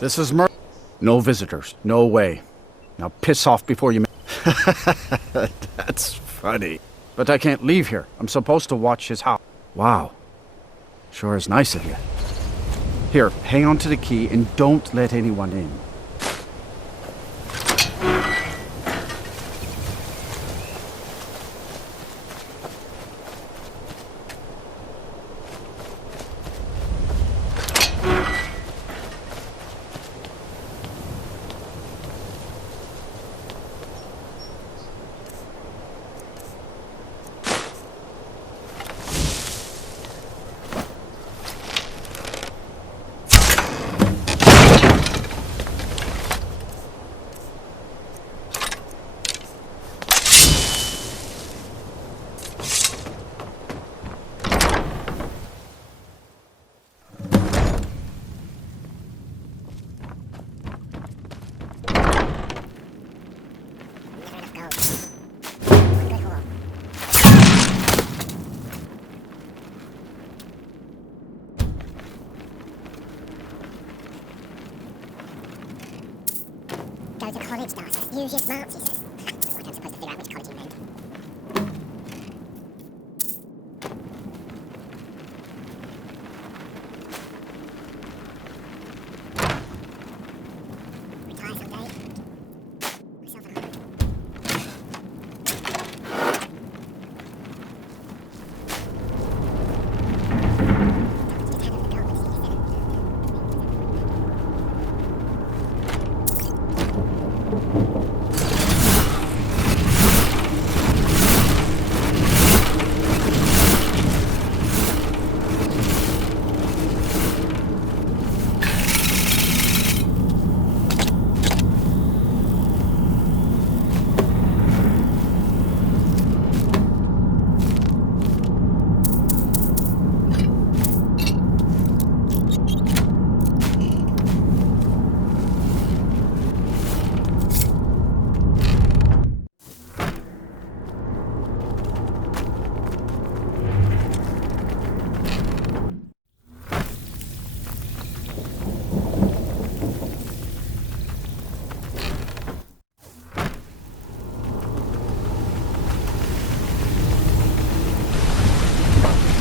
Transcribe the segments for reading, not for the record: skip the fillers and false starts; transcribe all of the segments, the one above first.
This is no visitors. No way. Now piss off before you... That's funny. But I can't leave here. I'm supposed to watch his house. Wow. Sure is nice of you. Here, hang on to the key and don't let anyone in. Go to college, Darcy. Use your smarts, he says. Like I'm supposed to figure out which college he meant. Retire someday. Myself and I. Just head over the carpet, he said.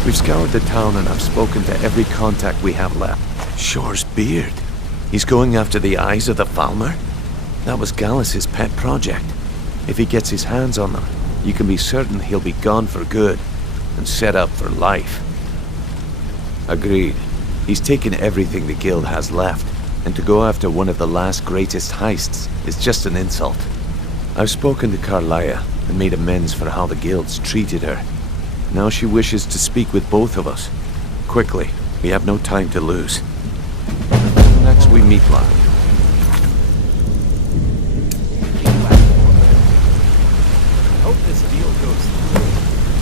We've scoured the town and I've spoken to every contact we have left. Shore's beard. He's going after the eyes of the Falmer? That was Gallus's pet project. If he gets his hands on them, you can be certain he'll be gone for good and set up for life. Agreed. He's taken everything the guild has left, and to go after one of the last greatest heists is just an insult. I've spoken to Carlia and made amends for how the guild's treated her. Now she wishes to speak with both of us. Quickly, we have no time to lose. Next we meet lad. Hope this deal goes through.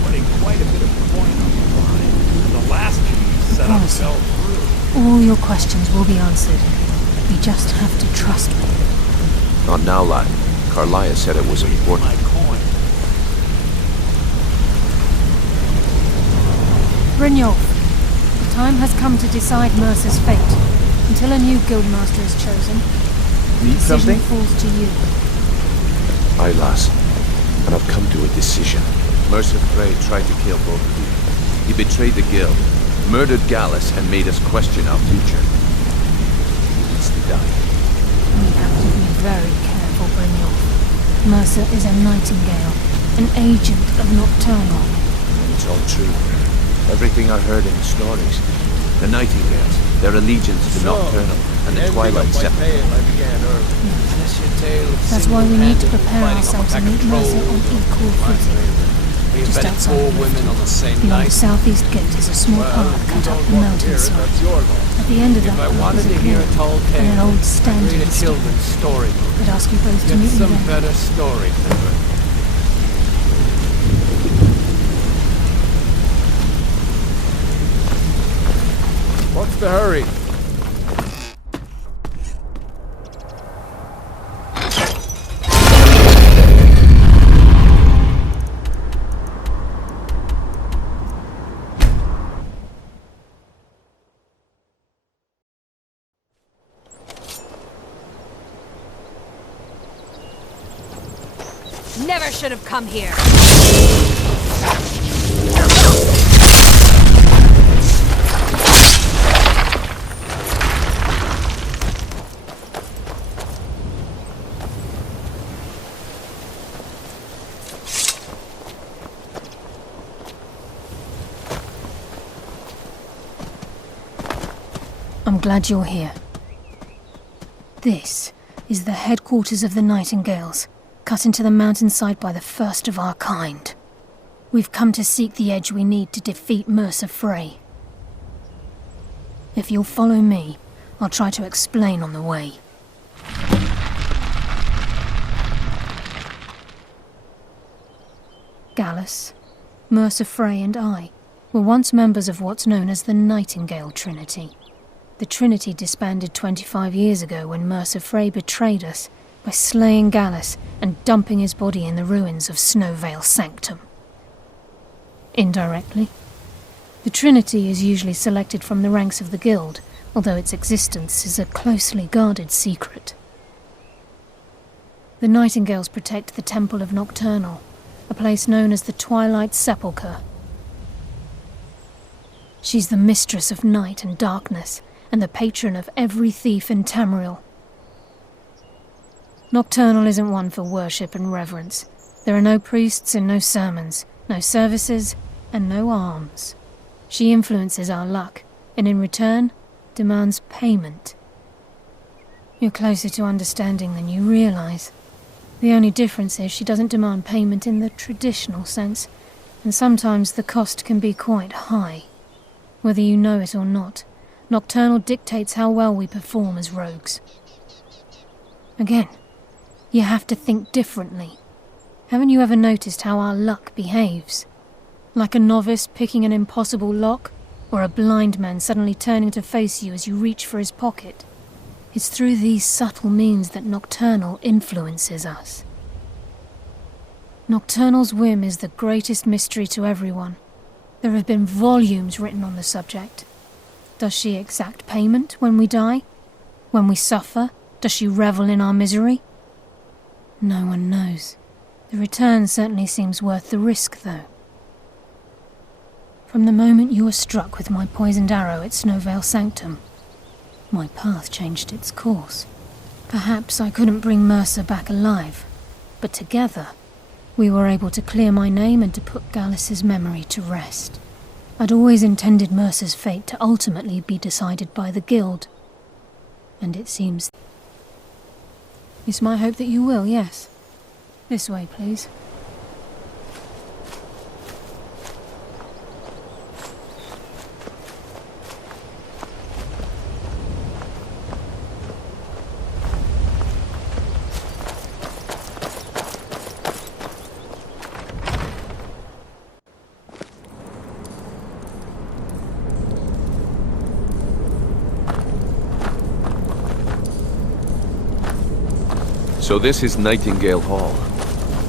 Putting quite a bit of coin on the line. The last two set up fell through. All your questions will be answered. You just have to trust me. Not now, lad. Carlia said it was important. My coin. Brynjolf, the time has come to decide Mercer's fate. Until a new guildmaster is chosen, the decision falls to you. Aye, lass. And I've come to a decision. Mercer Frey tried to kill both of you. He betrayed the guild, murdered Gallus, and made us question our future. He needs to die. We have to be very careful, Brynjolf. Mercer is a Nightingale, an agent of Nocturnal. It's all true. Everything I heard in the stories. The Nightingales, their allegiance to Nocturnal, and the Twilight Separate. That's why we need to prepare ourselves to meet Mercer on equal footing. Just outside of the old southeast gate is a small path cut up the mountainside. At the end of that path is a pier and an old standing stone. I'd ask you both to meet me there. Better story. What's the hurry? never should have come here. I'm glad you're here. This is the headquarters of the Nightingales, cut into the mountainside by the first of our kind. We've come to seek the edge we need to defeat Mercer Frey. If you'll follow me, I'll try to explain on the way. Gallus, Mercer Frey and I were once members of what's known as the Nightingale Trinity. The Trinity disbanded 25 years ago when Mercer Frey betrayed us by slaying Gallus and dumping his body in the ruins of Snowvale Sanctum. Indirectly, the Trinity is usually selected from the ranks of the Guild, although its existence is a closely guarded secret. The Nightingales protect the Temple of Nocturnal, a place known as the Twilight Sepulchre. She's the mistress of night and darkness, and the patron of every thief in Tamriel. Nocturnal isn't one for worship and reverence. There are no priests and no sermons, no services and no alms. She influences our luck, and in return, demands payment. You're closer to understanding than you realize. The only difference is she doesn't demand payment in the traditional sense, and sometimes the cost can be quite high. Whether you know it or not, Nocturnal dictates how well we perform as rogues. Again, you have to think differently. Haven't you ever noticed how our luck behaves? Like a novice picking an impossible lock, or a blind man suddenly turning to face you as you reach for his pocket. It's through these subtle means that Nocturnal influences us. Nocturnal's whim is the greatest mystery to everyone. There have been volumes written on the subject. Does she exact payment when we die? When we suffer, does she revel in our misery? No one knows. The return certainly seems worth the risk, though. From the moment you were struck with my poisoned arrow at Snowvale Sanctum, my path changed its course. Perhaps I couldn't bring Mercer back alive, but together, we were able to clear my name and to put Gallus's memory to rest. I'd always intended Mercer's fate to ultimately be decided by the Guild, and it seems... It's my hope that you will, yes. This way, please. So this is Nightingale Hall.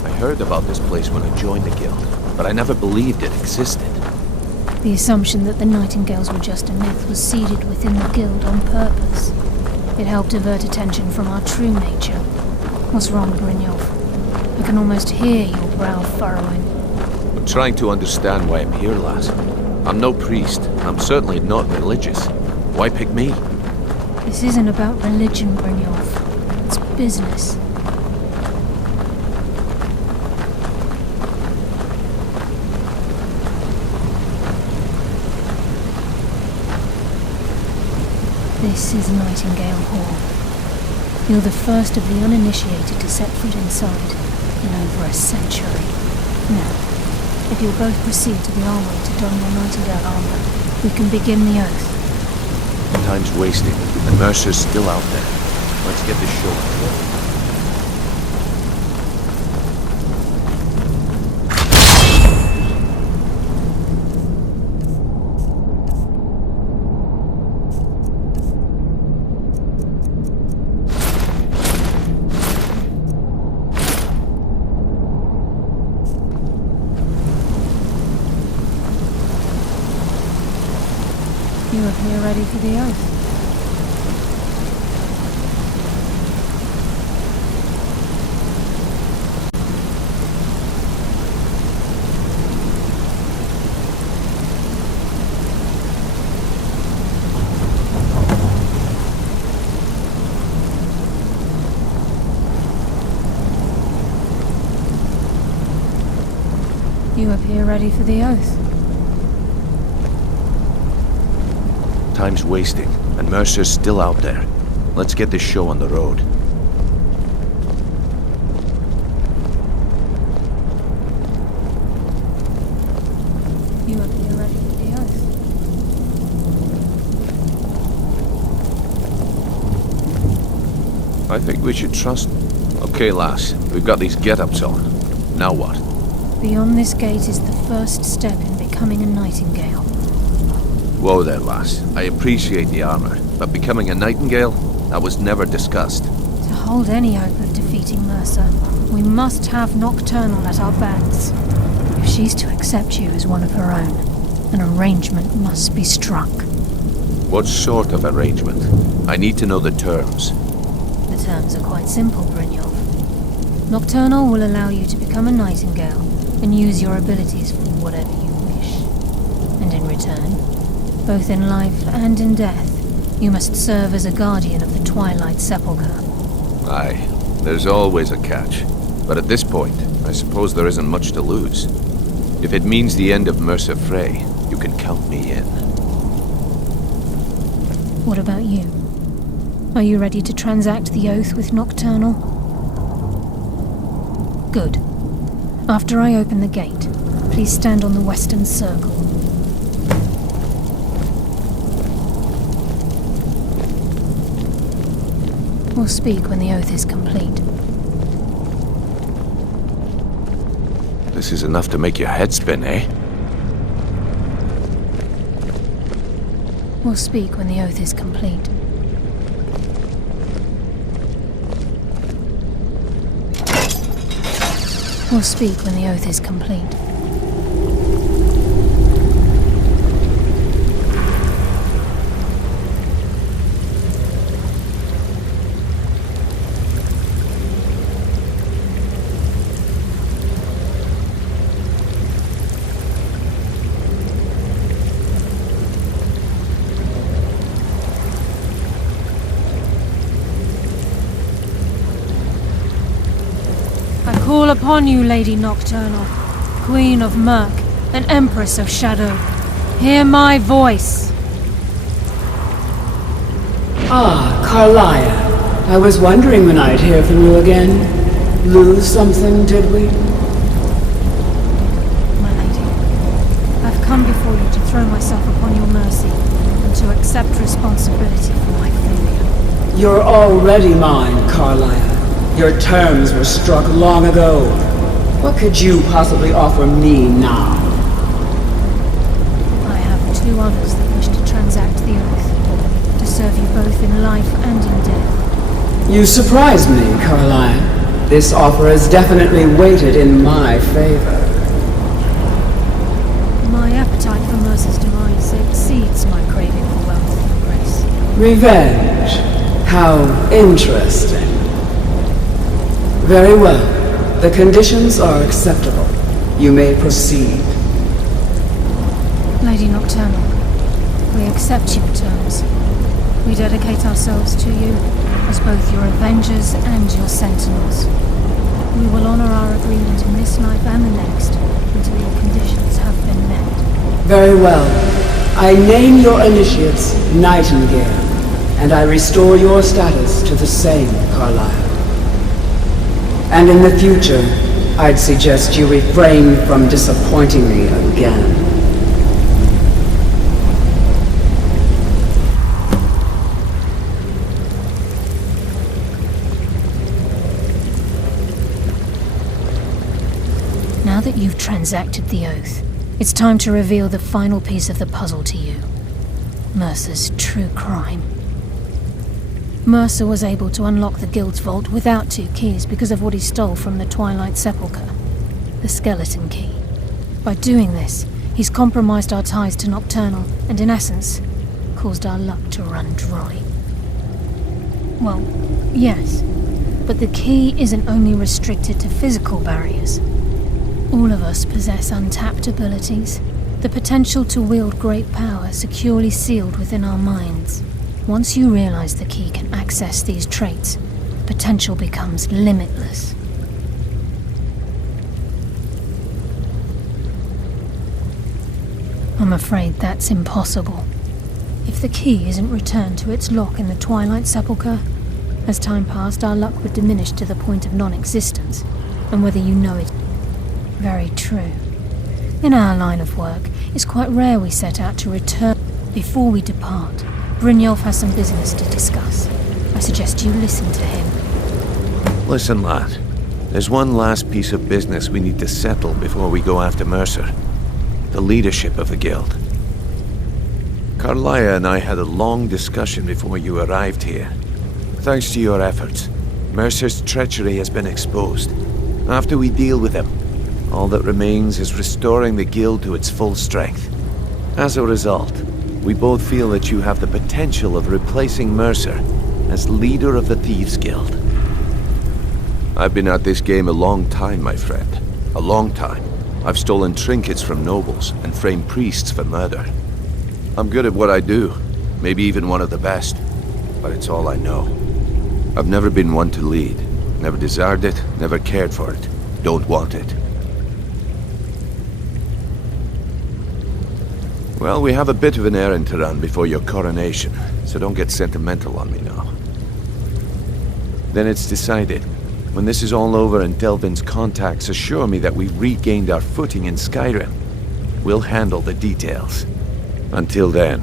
I heard about this place when I joined the Guild, but I never believed it existed. The assumption that the Nightingales were just a myth was seeded within the Guild on purpose. It helped divert attention from our true nature. What's wrong, Brynjolf? I can almost hear your brow furrowing. I'm trying to understand why I'm here, lass. I'm no priest. I'm certainly not religious. Why pick me? This isn't about religion, Brynjolf. It's business. This is Nightingale Hall. You're the first of the uninitiated to set foot inside in over a century. Now, if you'll both proceed to the armory to don your Nightingale armor, we can begin the oath. Time's wasting, and Mercer's still out there. Let's get this show on the road. You appear ready for the oath. ready for the oath. Time's wasting, and Mercer's still out there. Let's get this show on the road. You appear ready for the oath. I think we should trust... Okay, lass. We've got these get-ups on. Now what? Beyond this gate is the first step in becoming a Nightingale. Whoa there, lass. I appreciate the armor, but becoming a Nightingale? That was never discussed. To hold any hope of defeating Mercer, we must have Nocturnal at our backs. If she's to accept you as one of her own, an arrangement must be struck. What sort of arrangement? I need to know the terms. The terms are quite simple, Brynjolf. Nocturnal will allow you to become a Nightingale and use your abilities for whatever you wish. And in return, both in life and in death, you must serve as a guardian of the Twilight Sepulchre. Aye, there's always a catch. But at this point, I suppose there isn't much to lose. If it means the end of Mercer Frey, you can count me in. What about you? Are you ready to transact the oath with Nocturnal? Good. After I open the gate, please stand on the western circle. We'll speak when the oath is complete. This is enough to make your head spin, eh? We'll speak when the oath is complete. We'll speak when the oath is complete. I call upon you, Lady Nocturnal, Queen of Murk, and Empress of Shadow. Hear my voice. Ah, Carlia. I was wondering when I'd hear from you again. Lose something, did we? My lady, I've come before you to throw myself upon your mercy and to accept responsibility for my failure. You're already mine, Carlia. Your terms were struck long ago. What could you possibly offer me now? I have two others that wish to transact the oath, to serve you both in life and in death. You surprise me, Carlia. This offer is definitely weighted in my favor. My appetite for Mercer's demise exceeds my craving for wealth and grace. Revenge. How interesting. Very well. The conditions are acceptable. You may proceed. Lady Nocturnal, we accept your terms. We dedicate ourselves to you as both your avengers and your sentinels. We will honor our agreement in this life and the next until your conditions have been met. Very well. I name your initiates Nightingale, and I restore your status to the same, Carlisle. And in the future, I'd suggest you refrain from disappointing me again. Now that you've transacted the oath, it's time to reveal the final piece of the puzzle to you. Mercer's true crime. Mercer was able to unlock the Guild's vault without 2 keys because of what he stole from the Twilight Sepulchre, the skeleton key. By doing this, he's compromised our ties to Nocturnal and, in essence, caused our luck to run dry. Well, yes, but the key isn't only restricted to physical barriers. All of us possess untapped abilities, the potential to wield great power securely sealed within our minds. Once you realize the key can access these traits, potential becomes limitless. I'm afraid that's impossible. If the key isn't returned to its lock in the Twilight Sepulchre, as time passed, our luck would diminish to the point of non-existence, and whether you know it... Very true. In our line of work, it's quite rare we set out to return. Before we depart, Brynjolf has some business to discuss. I suggest you listen to him. Listen, lad. There's one last piece of business we need to settle before we go after Mercer. The leadership of the guild. Carlia and I had a long discussion before you arrived here. Thanks to your efforts, Mercer's treachery has been exposed. After we deal with him, all that remains is restoring the guild to its full strength. As a result, we both feel that you have the potential of replacing Mercer as leader of the Thieves' Guild. I've been at this game a long time, my friend. A long time. I've stolen trinkets from nobles and framed priests for murder. I'm good at what I do, maybe even one of the best, but it's all I know. I've never been one to lead. Never desired it, never cared for it. Don't want it. Well, we have a bit of an errand to run before your coronation, so don't get sentimental on me now. Then it's decided. When this is all over and Delvin's contacts assure me that we've regained our footing in Skyrim, we'll handle the details. Until then,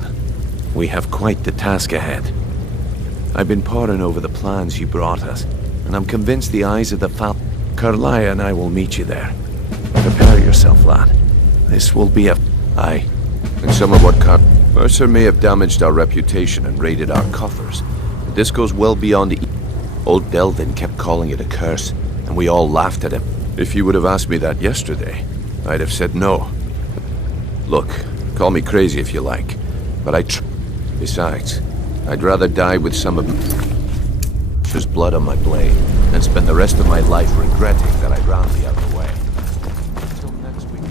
we have quite the task ahead. I've been poring over the plans you brought us, and I'm convinced the eyes of the Carlia and I will meet you there. Prepare yourself, lad. This will be a... Aye. And some of what Mercer may have damaged our reputation and raided our coffers, but this goes well beyond the... Old Delvin kept calling it a curse, and we all laughed at him. If you would have asked me that yesterday, I'd have said no. Look, call me crazy if you like, but Besides, I'd rather die with some of Mercer's blood on my blade than spend the rest of my life regretting that I ran the other way. Until next week.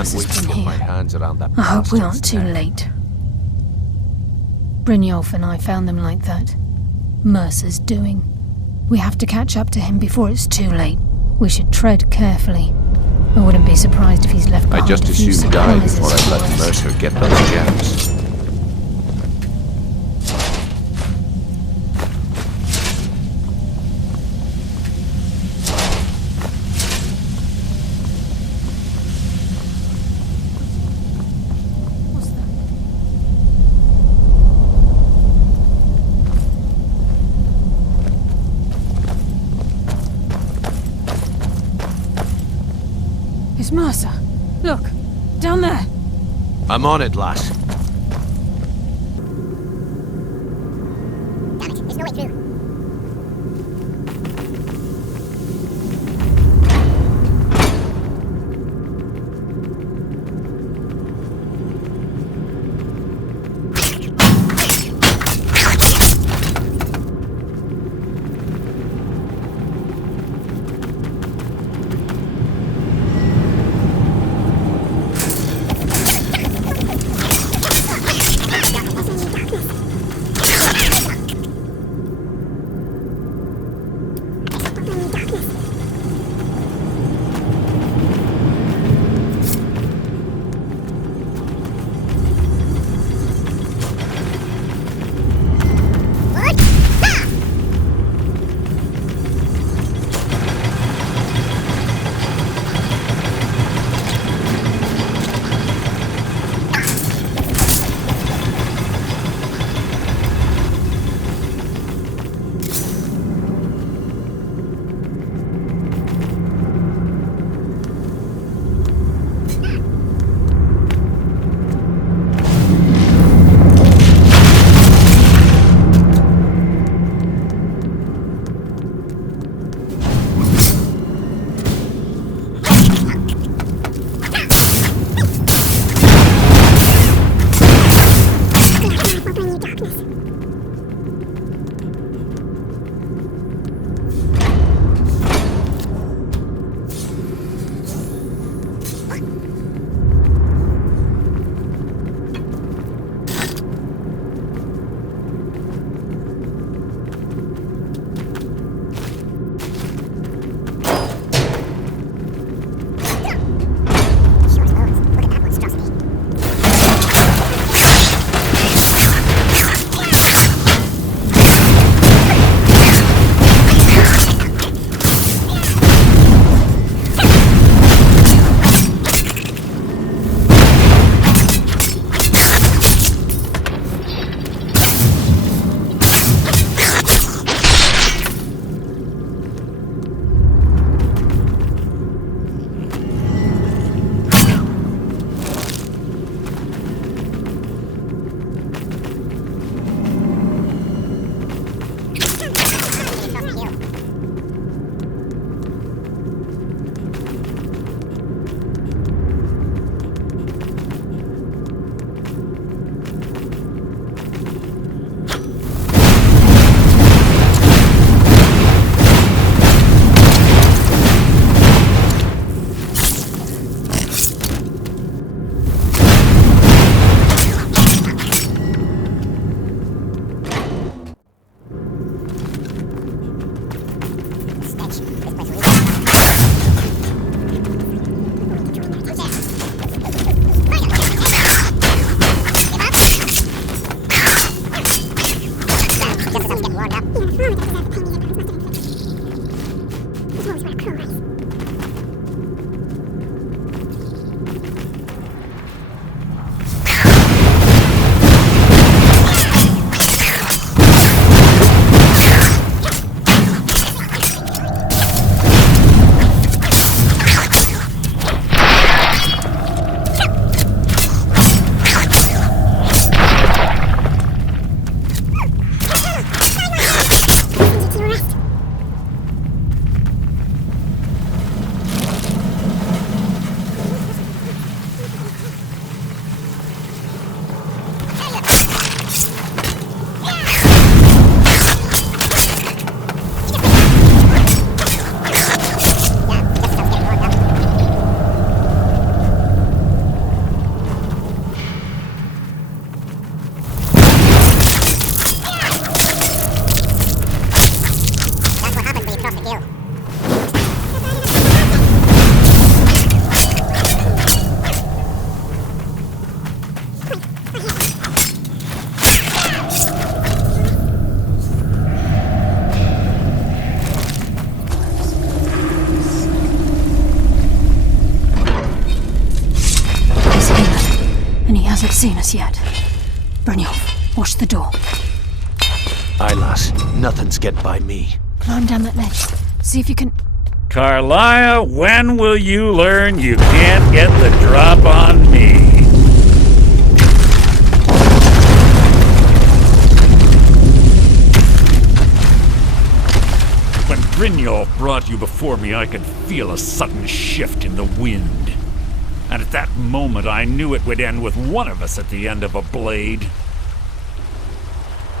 Mercer's wait to been get my here. hands around that I hope we bastard's aren't too neck. late. Brynjolf and I found them like that. Mercer's doing. We have to catch up to him before it's too late. We should tread carefully. I wouldn't be surprised if he's left I behind just a few assumed die surprises before I for let us. Mercer get those gems. What's that? It's Mercer. Look, down there. I'm on it, lass. Damn it, there's no way through. and he hasn't seen us yet. Brynjolf, watch the door. Aye, lass. Nothing's get by me. Climb down that ledge. See if you can... Carlia, when will you learn you can't get the drop on me? When Brynjolf brought you before me, I could feel a sudden shift in the wind. And at that moment, I knew it would end with one of us at the end of a blade.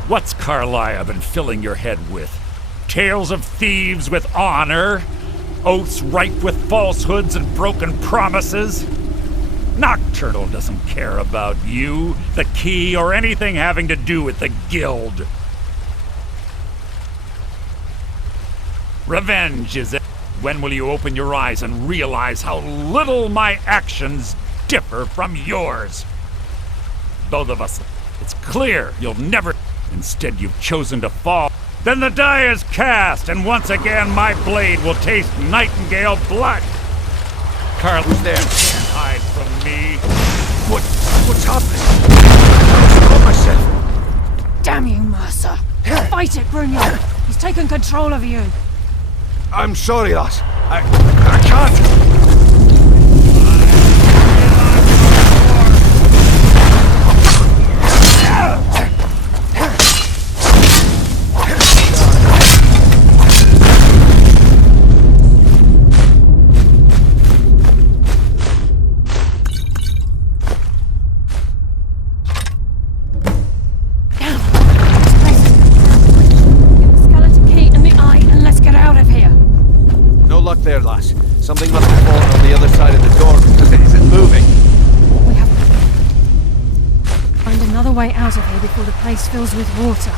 What's Carlia been filling your head with? Tales of thieves with honor? Oaths ripe with falsehoods and broken promises? Nocturnal doesn't care about you, the key, or anything having to do with the guild. Revenge, is it? When will you open your eyes and realize how little my actions differ from yours? Both of us, it's clear you'll never... Instead, you've chosen to fall. Then the die is cast, and once again my blade will taste Nightingale blood. Carl, who's there? Can't hide from me. What's happening? I caught myself. Damn you, Mercer! Fight it, Brynjolf! He's taken control of you! I'm sorry, lass. I can't. There, lass. Something must have fallen on the other side of the door because it isn't moving. We have to find another way out of here before the place fills with water.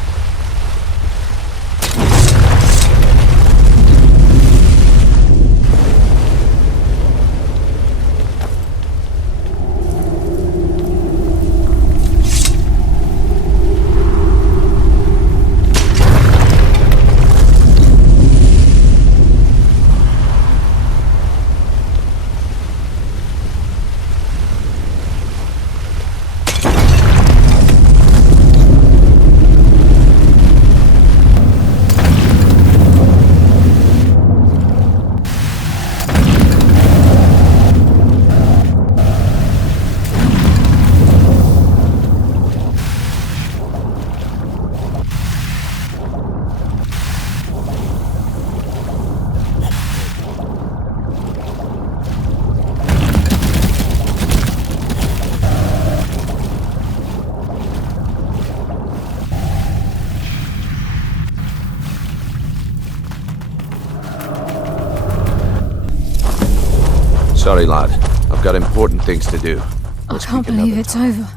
Sorry, lad. I've got important things to do. I can't believe it's over.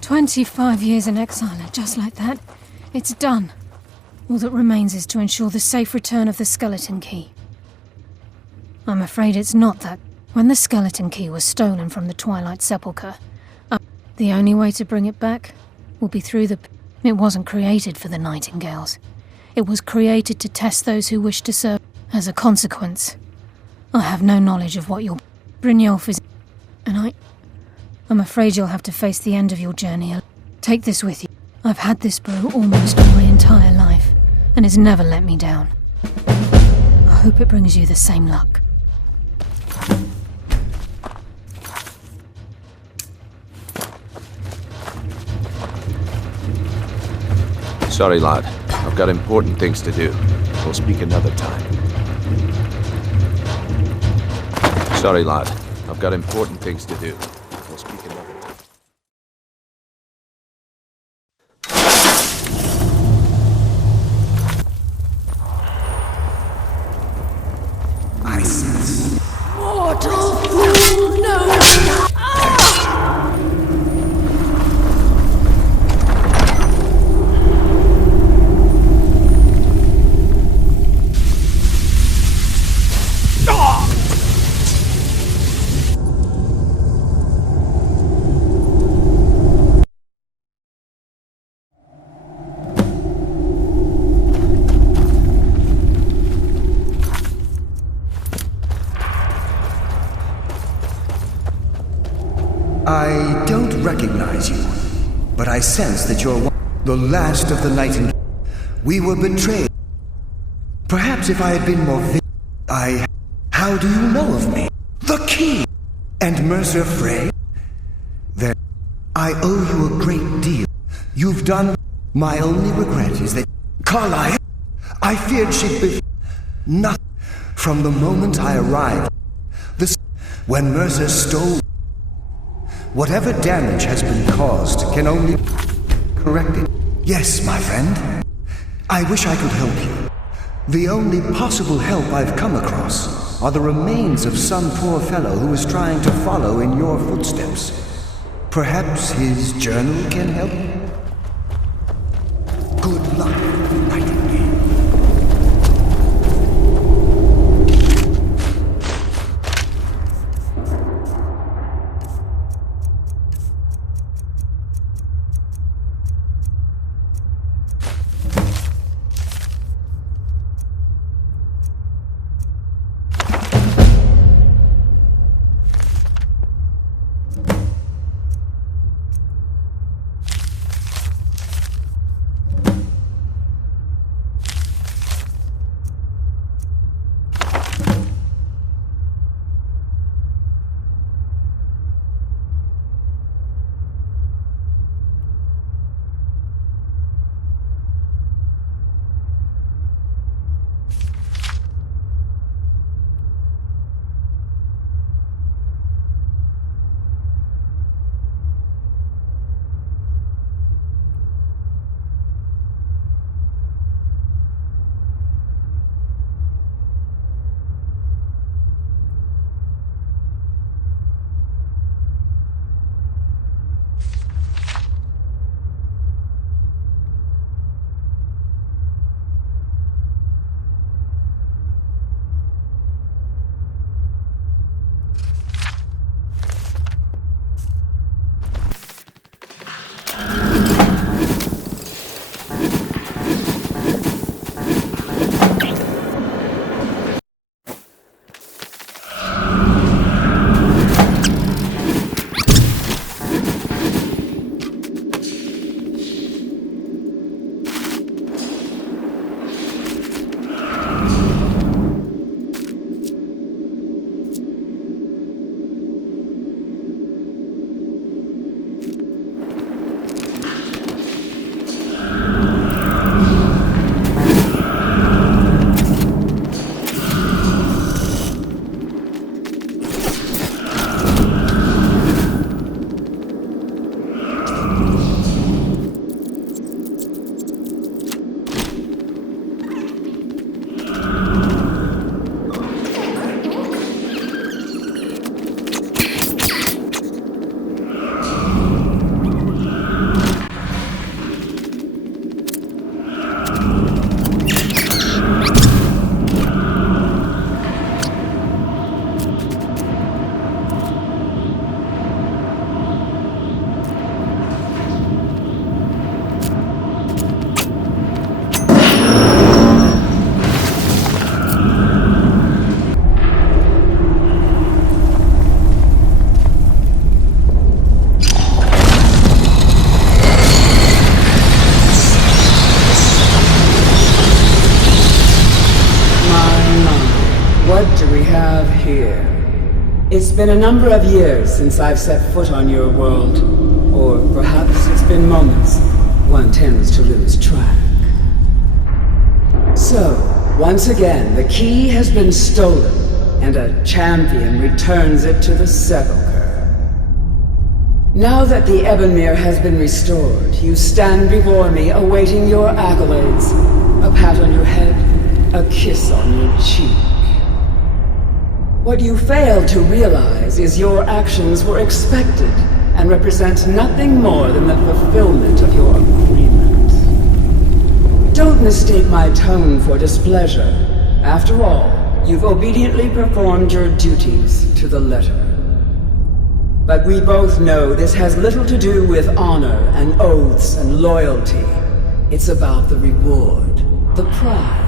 25 years in exile, and just like that, it's done. All that remains is to ensure the safe return of the skeleton key. I'm afraid it's not that. When the skeleton key was stolen from the Twilight Sepulchre, the only way to bring it back will be through the... It wasn't created for the Nightingales. It was created to test those who wish to serve. As a consequence, I have no knowledge of what your... Brynjolf is... And I'm afraid you'll have to face the end of your journey. Take this with you. I've had this brew almost my entire life, and it's never let me down. I hope it brings you the same luck. Sorry, lad. I've got important things to do. We'll speak another time. Sorry, lad. I've got important things to do. We'll speak another time. I sense mortal fool, no! I don't recognize you, but I sense that you're the last of the Nightingale. We were betrayed. Perhaps if I had been more How do you know of me? The key! And Mercer Frey? Then I owe you a great deal. You've done... My only regret is that... Carlyle? I feared she'd be... Nothing. From the moment I arrived, when Mercer stole... Whatever damage has been caused can only... correct it. Yes, my friend. I wish I could help you. The only possible help I've come across are the remains of some poor fellow who is trying to follow in your footsteps. Perhaps his journal can help? Good luck, Nightingale. It's been a number of years since I've set foot on your world. Or perhaps it's been moments. One tends to lose track. So, once again, the key has been stolen, and a champion returns it to the sepulchre. Now that the Ebonmere has been restored, you stand before me awaiting your accolades. A pat on your head, a kiss on your cheek. What you fail to realize is your actions were expected and represent nothing more than the fulfillment of your agreement. Don't mistake my tone for displeasure. After all, you've obediently performed your duties to the letter. But we both know this has little to do with honor and oaths and loyalty. It's about the reward, the prize.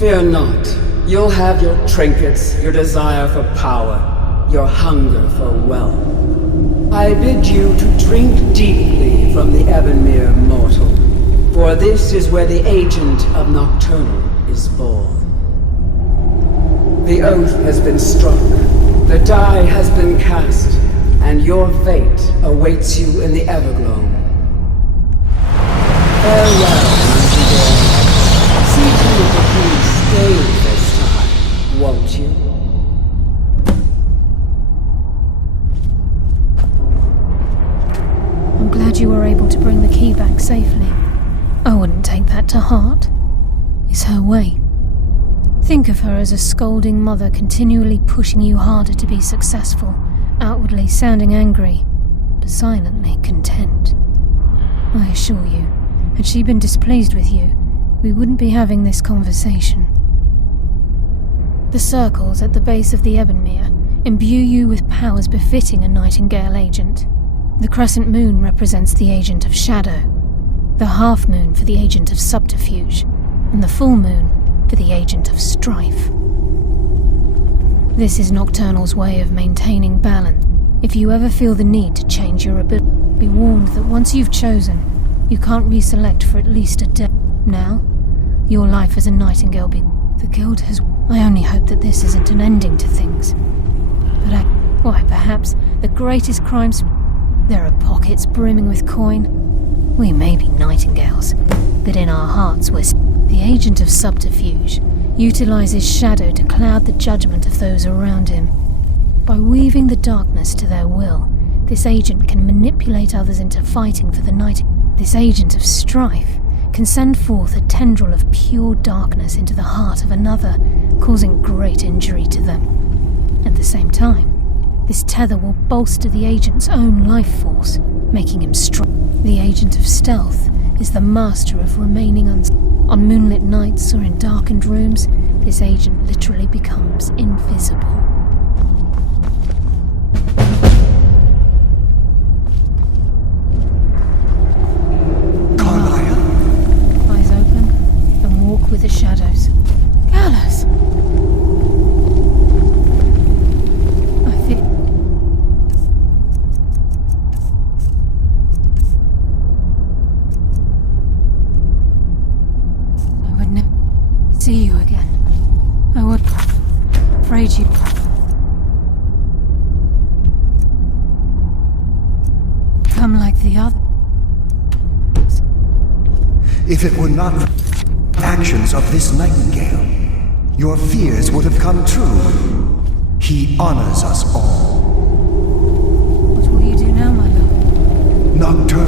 Fear not. You'll have your trinkets, your desire for power. your hunger for wealth. I bid you to drink deeply from the Ebonmere mortal, for this is where the agent of Nocturnal is born. The oath has been struck, the die has been cast, and your fate awaits you in the Everglow. Farewell, Nightingale. See to it that you stay this time, won't you? I'm glad you were able to bring the key back safely. I wouldn't take that to heart. It's her way. Think of her as a scolding mother continually pushing you harder to be successful, outwardly sounding angry, but silently content. I assure you, had she been displeased with you, we wouldn't be having this conversation. The circles at the base of the Ebonmere imbue you with powers befitting a Nightingale agent. The crescent moon represents the agent of shadow, the half moon for the agent of subterfuge, and the full moon for the agent of strife. This is Nocturnal's way of maintaining balance. If you ever feel the need to change your ability, be warned that once you've chosen, you can't reselect for at least a day. Now, your life as a Nightingale the Guild has... I only hope that this isn't an ending to things. But perhaps the greatest crimes... There are pockets brimming with coin. We may be Nightingales, but in our hearts we're... The agent of subterfuge utilizes shadow to cloud the judgment of those around him. By weaving the darkness to their will, this agent can manipulate others into fighting for the night. This agent of strife can send forth a tendril of pure darkness into the heart of another, causing great injury to them. At the same time, this tether will bolster the agent's own life force, making him strong. The agent of stealth is the master of remaining on moonlit nights or in darkened rooms. This agent literally becomes invisible. Eyes open and walk with the shadows. Gallus! I feel... I would never see you again. I would... afraid you... come like the other. If it were not for the actions of this Nightingale, your fears would have come true. He honors us all. What will you do now, my love? Nocturnal.